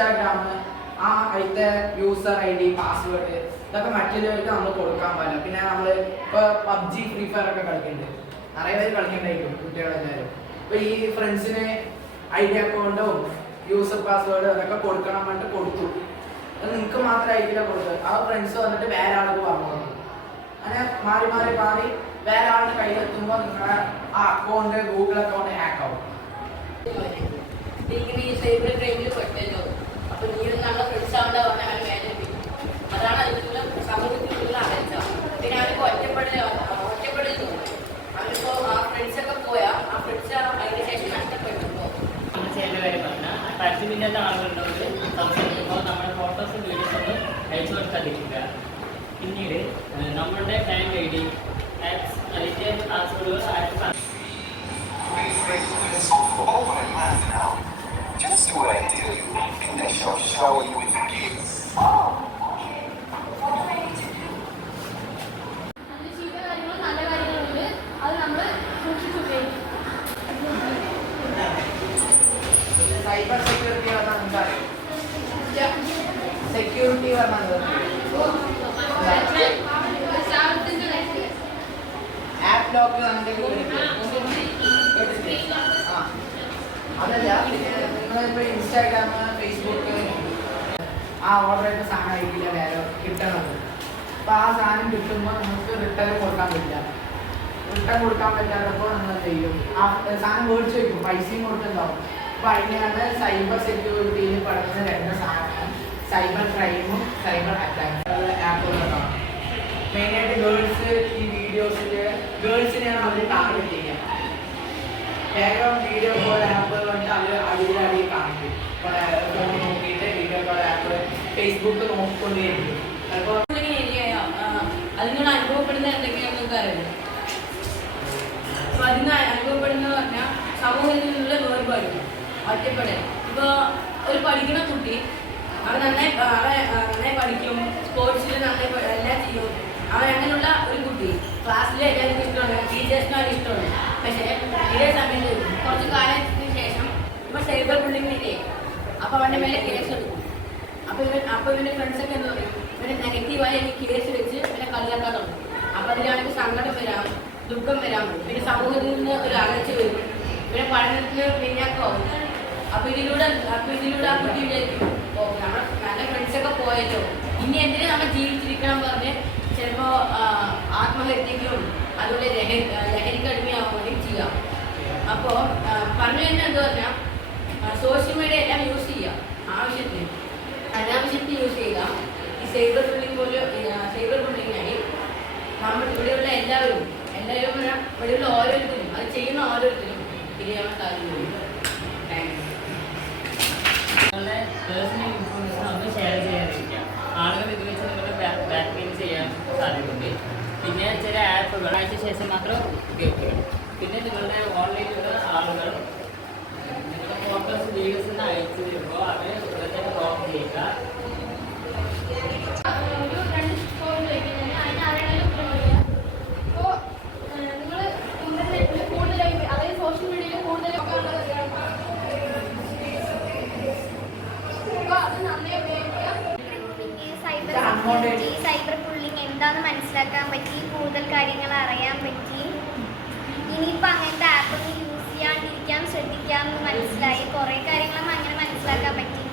ആ അതിന്റെ user I D password ഇതൊക്കെ മറ്റുള്ളവർക്ക് നമ്മൾ കൊടുക്കാൻ പാടില്ല. പിന്നെ നമ്മൾ ഇപ്പോൾ പബ്ജി ഫ്രീ ഫയർ ഒക്കെ കളിക്കുന്നുണ്ട് നിറയെ പേര് കളിക്കണ്ടായിരിക്കും കുട്ടികളെല്ലാവരും ഇപ്പൊ ഈ ഫ്രണ്ട്സിന് ഐ ഡി അക്കൗണ്ടും യൂസർ പാസ്വേഡ് അതൊക്കെ കൊടുക്കണം പറഞ്ഞിട്ട് കൊടുത്തു. അത് നിങ്ങൾക്ക് മാത്രമായിരിക്കില്ല കൊടുത്തത്. ആ ഫ്രണ്ട്സ് വന്നിട്ട് വേറെ ആൾക്ക് പറഞ്ഞു. അങ്ങനെ മാറി മാറി മാറി വേറെ ആളുടെ കയ്യിലെത്തുമ്പോൾ നിങ്ങളുടെ ആ അക്കൗണ്ട് ഗൂഗിൾ അക്കൗണ്ട് ഹാക്ക് ആവും. ഡിഗ്രി സൈബർ ക്രൈമിൽ പെട്ടല്ലോ അപ്പൊ നീ ഒരു നല്ല ഫ്രണ്ട്സ് ആവേണ്ട പറഞ്ഞ അവനെ വേദനിപ്പിക്കും അതാണ് അതിനുള്ള സമൂഹത്തിലുള്ള അകൽച്ച പിന്നെ അവർക്ക് ഒറ്റപ്പെടൽ ഒറ്റപ്പെടൽ തോന്നും അവനിപ്പോ ആ ഫ്രണ്ട്സ് ഒക്കെ പോയാ ആ ഫ്രണ്ട്സ് അതിന് ശേഷം നഷ്ടപ്പെട്ടപ്പോ നമ്മൾ ചെയ്യേണ്ട കാര്യം പറഞ്ഞാൽ പരിചയമില്ലാത്ത ആളുകളുടെ സംസാരിക്കുമ്പോൾ നമ്മുടെ ഫോട്ടോസും വീഡിയോസും ഒന്നും അയച്ചു കൊടുക്കാതിരിക്കുക പിന്നീട് നമ്മളുടെ ബാങ്ക് ഐ ഡി ആപ്സ് അതിന്റെ പാസ്വേഡുകൾ Just wait till you finish your showing with kids. അതിൽ ചീത്ത കാര്യങ്ങളും നല്ല കാര്യങ്ങളുണ്ട് അത് നമ്മൾ സൂക്ഷിച്ച് സൈബർ സെക്യൂരിറ്റി പറഞ്ഞാൽ എന്താ സെക്യൂരിറ്റി പറഞ്ഞാൽ സ്ഥാപനത്തിന്റെ ആപ്പ് ലോക്ക് ആ അതല്ല പിന്നെ നിങ്ങളിപ്പോ ഇൻസ്റ്റാഗ്രാം ഫേസ്ബുക്ക് ആ ഓർഡർ ചെയ്ത സാധനം ആയിരിക്കില്ല വേറെ കിട്ടണത് അപ്പൊ ആ സാധനം കിട്ടുമ്പോൾ നമുക്ക് റിട്ടേൺ കൊടുക്കാൻ പറ്റില്ല റിട്ടേൺ കൊടുക്കാൻ പറ്റാത്തപ്പോൾ നമ്മൾ ചെയ്യും ആ സാധനം മേടിച്ച് വെക്കും പൈസയും അതിനാണ് സൈബർ സെക്യൂരിറ്റിയിൽ പഠിക്കുന്ന രണ്ട് സാധനമാണ് സൈബർ ക്രൈമും സൈബർ അറ്റാക്കും. ആപ്പുകളാണ് മെയിനായിട്ട് ഗേൾസ് ഈ വീഡിയോസിൽ ഗേൾസിനെയാണ് അവർ ടാർഗറ്റ് ചെയ്യുക വേഗം വീഡിയോ കോൾ ആപ്പുകൾ കൊണ്ട് അവർ അടിയിലടി കാണിക്കും. നോക്കിയിട്ട് വീഡിയോ കോൾ ആപ്പ് ഫേസ്ബുക്ക് നോക്കിക്കൊണ്ടേയിരിക്കും ചിലപ്പോൾ അതിനോട് അനുഭവപ്പെടുന്ന എന്തൊക്കെയാണെന്ന് നമുക്ക് അറിയാം അപ്പൊ അതിന് അനുഭവപ്പെടുന്നത് പറഞ്ഞാൽ സമൂഹത്തിൽ നിന്നുള്ള വേർപാടുകൾ ഒറ്റപ്പെടൽ. ഇപ്പോൾ ഒരു പഠിക്കുന്ന കുട്ടി അവൻ നന്നായി നന്നായി പഠിക്കും. സ്പോർട്സിൽ നന്നായി എല്ലാം ചെയ്യും. അവൻ അങ്ങനെയുള്ള ഒരു കുട്ടി. ക്ലാസ്സിൽ എല്ലാവർക്കും ഇഷ്ടമാണ്. ടീച്ചേഴ്സിനും ഇഷ്ടമാണ്. പക്ഷേ ഇതേ സമയത്ത് കുറച്ച് കാലത്തിന് ശേഷം ഇപ്പൊ സൈബർ ബുള്ളിങ്ങില്ലേ അപ്പൊ അവന്റെ മേലെ കേസ് എടുക്കും. അപ്പൊ ഇവൻ അപ്പൊ ഇവന്റെ ഫ്രണ്ട്സ് ഒക്കെ എന്താ പറയും ഇവനെ നെഗറ്റീവായി എനിക്ക് കേസ് വെച്ച് ഇവനെ കളിയാക്കാൻ തുടങ്ങും. അപ്പൊ അതിലാണെങ്കിൽ സങ്കടം വരാം ദുഃഖം വരാം. പിന്നെ സമൂഹത്തിൽ നിന്ന് ഒരു അകൽച്ച വരും. പിന്നെ പഠനത്തിന് പിന്നാക്കമാവും അപ്പൊ ഇതിലൂടെ അപ്പൊ ഇതിലൂടെ ആ കുട്ടി വിചാരിക്കും ഓ നമ്മുടെ നല്ല ഫ്രണ്ട്സ് ഒക്കെ പോയല്ലോ ഇനി എന്തിനു നമ്മൾ ജീവിച്ചിരിക്കണം പറഞ്ഞ് ചിലപ്പോ ആത്മഹത്യകളും അതുപോലെ ലഹരി ലഹരിക്ക് അടിമയാവാൻ വേണ്ടി ചെയ്യാം. അപ്പോൾ പറഞ്ഞു തന്നെ എന്താ പറഞ്ഞാൽ സോഷ്യൽ മീഡിയ എല്ലാം യൂസ് ചെയ്യാം. ആവശ്യത്തിന്. അനാവശ്യത്തിന് യൂസ് ചെയ്യുക. ഈ സൈബർ ബുള്ളിംഗ് പോലെ സൈബർ ബുള്ളിങ്ങായി നമ്മൾ ഇവിടെയുള്ള എല്ലാവരും എല്ലാവരും ഇവിടെയുള്ള ഓരോരുത്തരും അത് ചെയ്യുന്ന ഓരോരുത്തരും തിരിയാൻ സാധ്യതയുണ്ട് സാധ്യതയുണ്ട്. പിന്നെ ചില ആപ്പുകൾ അതിന് ശേഷം മാത്രം ഉപയോഗിക്കുക പിന്നെ നിങ്ങളുടെ ഓൺലൈനിലുള്ള ആളുകൾ നിങ്ങളുടെ ഫോട്ടോസ് വീഡിയോസ് എന്ന് അയച്ചു തരുമ്പോൾ അത് ഉടനെ തന്നെ ബ്ലോക്ക് ചെയ്യുക. സൈബർ എന്താന്ന് മനസ്സിലാക്കാൻ പറ്റി? കൂടുതൽ കാര്യങ്ങൾ അറിയാൻ പറ്റി. ഇനിയിപ്പോൾ അങ്ങനത്തെ ആപ്പൊന്നും യൂസ് ചെയ്യാണ്ടിരിക്കാൻ ശ്രദ്ധിക്കാമെന്ന് മനസ്സിലായി. കുറേ കാര്യങ്ങളും അങ്ങനെ മനസ്സിലാക്കാൻ പറ്റി.